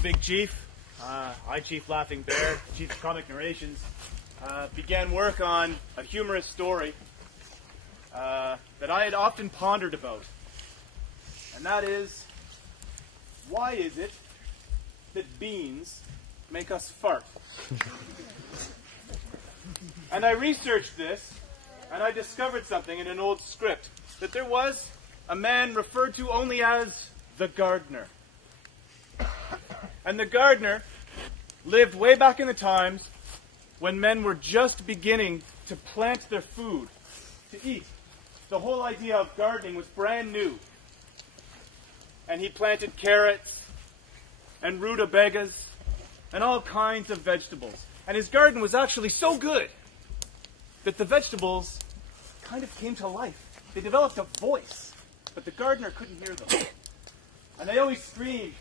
Well, Big Chief, I, Chief Laughing Bear, Chief of Comic Narrations, began work on a humorous story that I had often pondered about. And that is, why is it that beans make us fart? And I researched this, and I discovered something in an old script, that there was a man referred to only as the gardener. And the gardener lived way back in the times when men were just beginning to plant their food to eat. The whole idea of gardening was brand new. And he planted carrots and rutabagas and all kinds of vegetables. And his garden was actually so good that the vegetables kind of came to life. They developed a voice, but the gardener couldn't hear them. And they always screamed,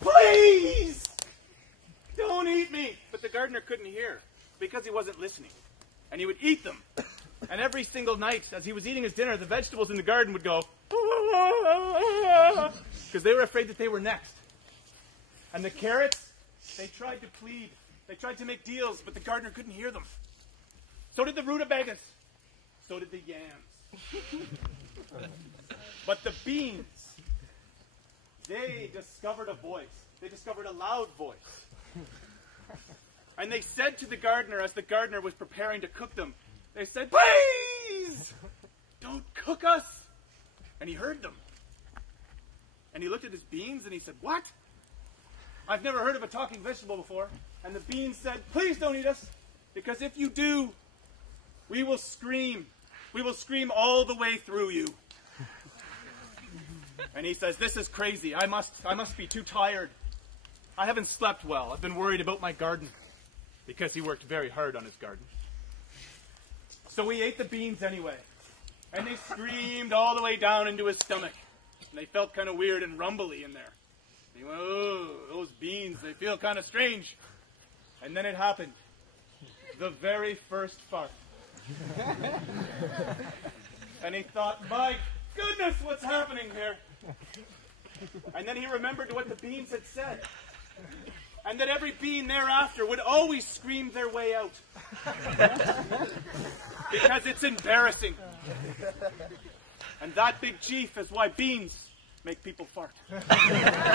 "Please! Don't eat me!" But the gardener couldn't hear because he wasn't listening. And he would eat them. And every single night, as he was eating his dinner, the vegetables in the garden would go, because they were afraid that they were next. And the carrots, they tried to plead. They tried to make deals, but the gardener couldn't hear them. So did the rutabagas. So did the yams. But the beans, they discovered a voice. They discovered a loud voice. And they said to the gardener, as the gardener was preparing to cook them, they said, "Please, don't cook us." And he heard them. And he looked at his beans and he said, "What? I've never heard of a talking vegetable before." And the beans said, "Please don't eat us, because if you do, we will scream. We will scream all the way through you." And he says, "This is crazy. I must be too tired. I haven't slept well. I've been worried about my garden," because he worked very hard on his garden. So he ate the beans anyway. And they screamed all the way down into his stomach. And they felt kind of weird and rumbly in there. He went, "Oh, those beans, they feel kind of strange." And then it happened. The very first fart. And he thought, "My goodness, what's happening here?" And then he remembered what the beans had said. And that every bean thereafter would always scream their way out. Because it's embarrassing. And that, Big Chief, is why beans make people fart.